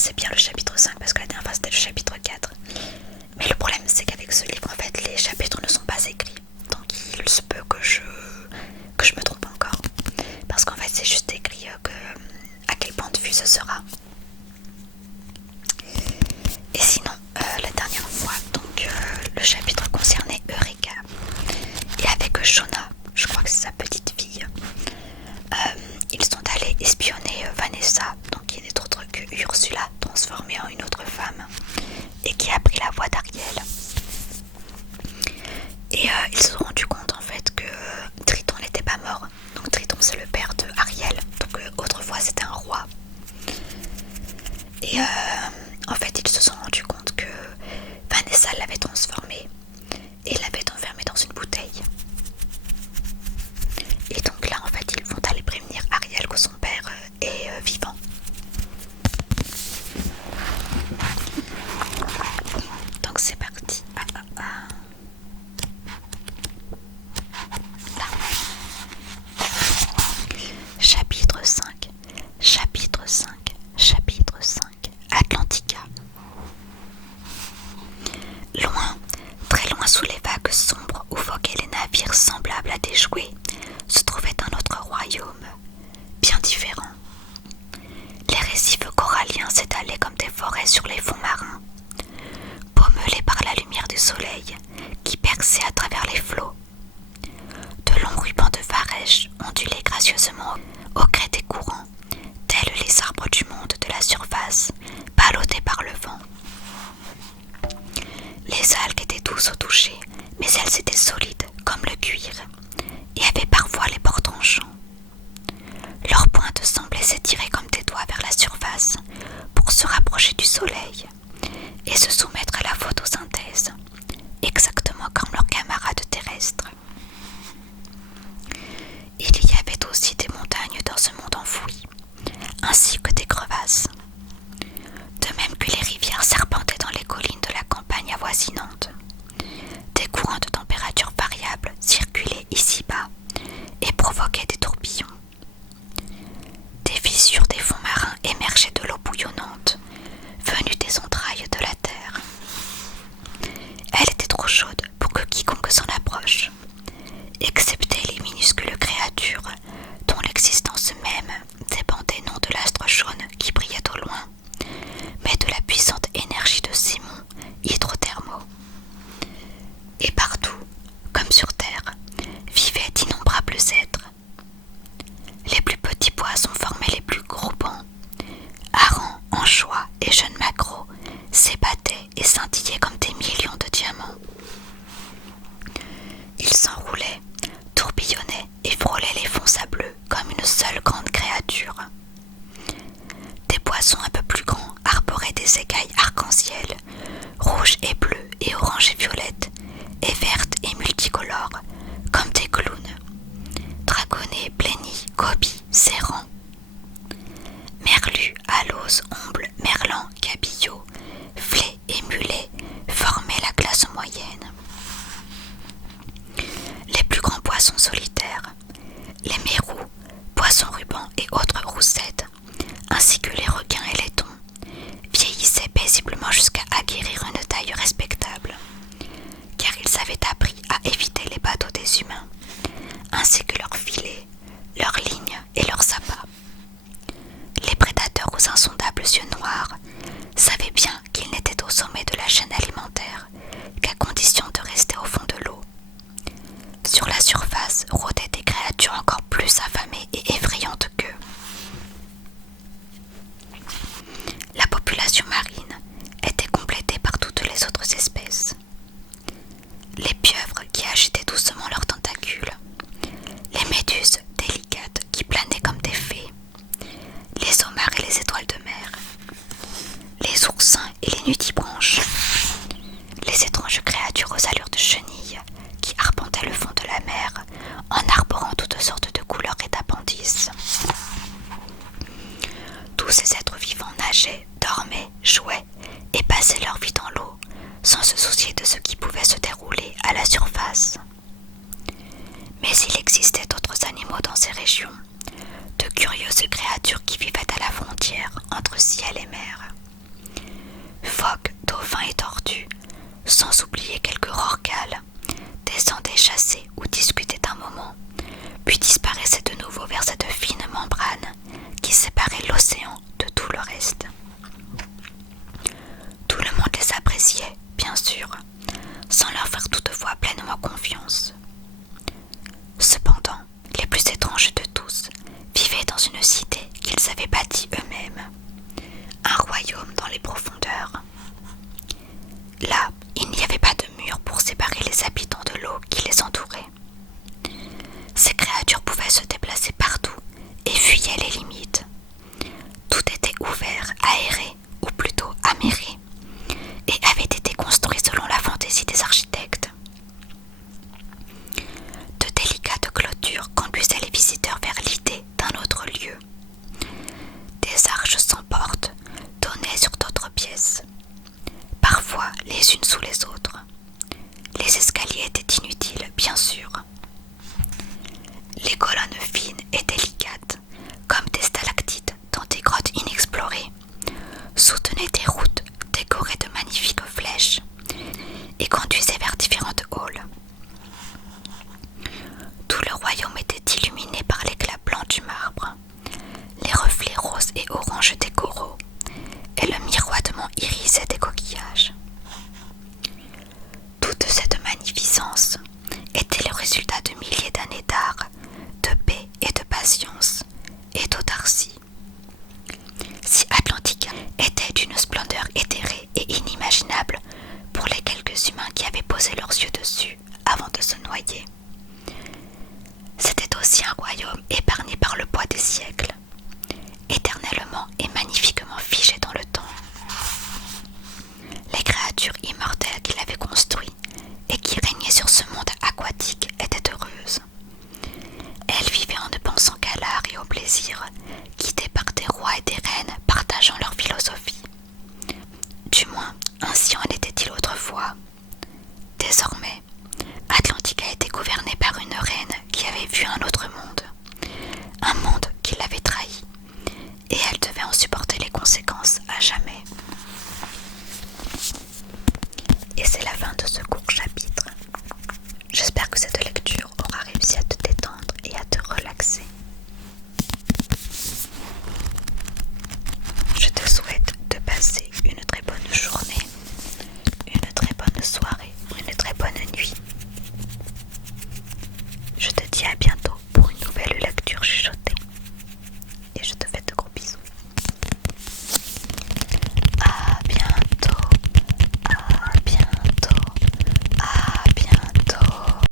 c'est bien le chapitre 5 parce que la dernière fois c'était le chapitre 4. Mais le problème c'est qu'avec ce livre en fait les chapitres ne sont pas écrits. Donc il se peut que je me trompe encore. Parce qu'en fait c'est juste écrit à quel point de vue ce sera. Et sinon la dernière fois donc le chapitre concernait Eureka. Et avec Shona, je crois que c'est sa petite fille, ils sont allés espionner Vanessa, donc qui n'est autre que Ursula transformée en une autre femme et qui a pris la voix d'Ariel. Et ils se sont rendus compte en fait que Triton n'était pas mort. Donc Triton c'est le père de Ariel, donc autrefois c'était un roi. Et en fait ils se sont rendus compte que Vanessa l'avait transformé et l'avait enfermé dans une bouteille. Et donc là en fait ils vont aller prévenir Ariel que son père est vivant. Donc c'est parti. Là. Chapitre 5. Chapitre 5. Chapitre 5. Atlantica. Loin, très loin sous les vagues sombres où voguaient les navires semblables à des jouets, se trouvait un autre royaume, bien différent. Les récifs coralliens s'étalaient comme des forêts sur les fonds marins, pommelés par la lumière du soleil qui perçait à travers les flots. De longs rubans de varech ondulaient gracieusement au gré des courants, tels les arbres du monde de la surface, ballottés par le vent. Les algues étaient douces au toucher, mais elles étaient solides comme le cuir, et avaient parfois les bords tranchants. Leurs pointes semblaient s'étirer comme des doigts vers la surface pour se rapprocher du soleil et se soumettre à la photosynthèse, exactement comme leurs camarades terrestres. Il y avait aussi des montagnes dans ce monde enfoui, ainsi que des crevasses. De même que les rivières serpentaient dans les collines de la campagne avoisinante. Des courants de température variables circulaient ici-bas et provoquaient des tourbillons. Des fissures des fonds marins émergeaient de l'eau bouillonnante, venue des entrailles de la terre. Elle était trop chaude pour que quiconque s'en approche, excepté les minuscules créatures dont l'existence même dépendait non de l'astre jaune qui brillait au loin, mais de la puissante énergie de ces monts hydrothermaux. Et partout, comme sur terre, vivaient d'innombrables êtres. Les plus petits poissons formaient les plus gros bancs. Harengs, anchois et jeunes maquereaux s'ébattaient et scintillaient comme des millions de diamants. Ils s'enroulaient, tourbillonnaient et frôlaient les fonds sableux comme une seule grande créature. Des poissons un peu plus grands arboraient des écailles arc-en-ciel, rouges et bleues et oranges et violettes, et vertes et multicolores, comme des clowns. Dragonnets, blennies, gobies, serrans. Merlus, aloses, ombles, merlans, cabillots, flets et mulets formaient la classe moyenne. Les plus grands poissons solitaires, les mérous, poissons rubans et autres roussettes, ainsi que les requins et les thons, vieillissaient paisiblement jusqu'à acquérir une taille respectable, car ils avaient appris à éviter les bateaux des humains, ainsi que leurs filets, leurs lignes et leurs appâts. Les prédateurs aux insondables yeux noirs savaient bien qu'ils n'étaient au sommet de la chaîne alimentaire qu'à condition de rester au fond de l'eau. Sur la surface rôdaient des créatures encore plus affamées et effrayantes qu'eux. La population marine était complétée par toutes les autres espèces. Les pieuvres qui agitaient doucement leurs tentacules, les méduses délicates qui planaient comme des fées, les homards et les étoiles de mer, les oursins et les nudibranches, les étranges créatures aux allures de chenilles qui arpentaient le fond de la mer en arborant toutes sortes de couleurs et d'appendices. Tous ces êtres vivants nageaient, dormaient, jouaient et passaient leur vie dans l'eau sans se soucier de ce qui pouvait se dérouler à la surface. Mais il existait d'autres animaux dans ces régions, de curieuses créatures qui vivaient à la frontière entre ciel et mer. d'eau fin et tortu, sans oublier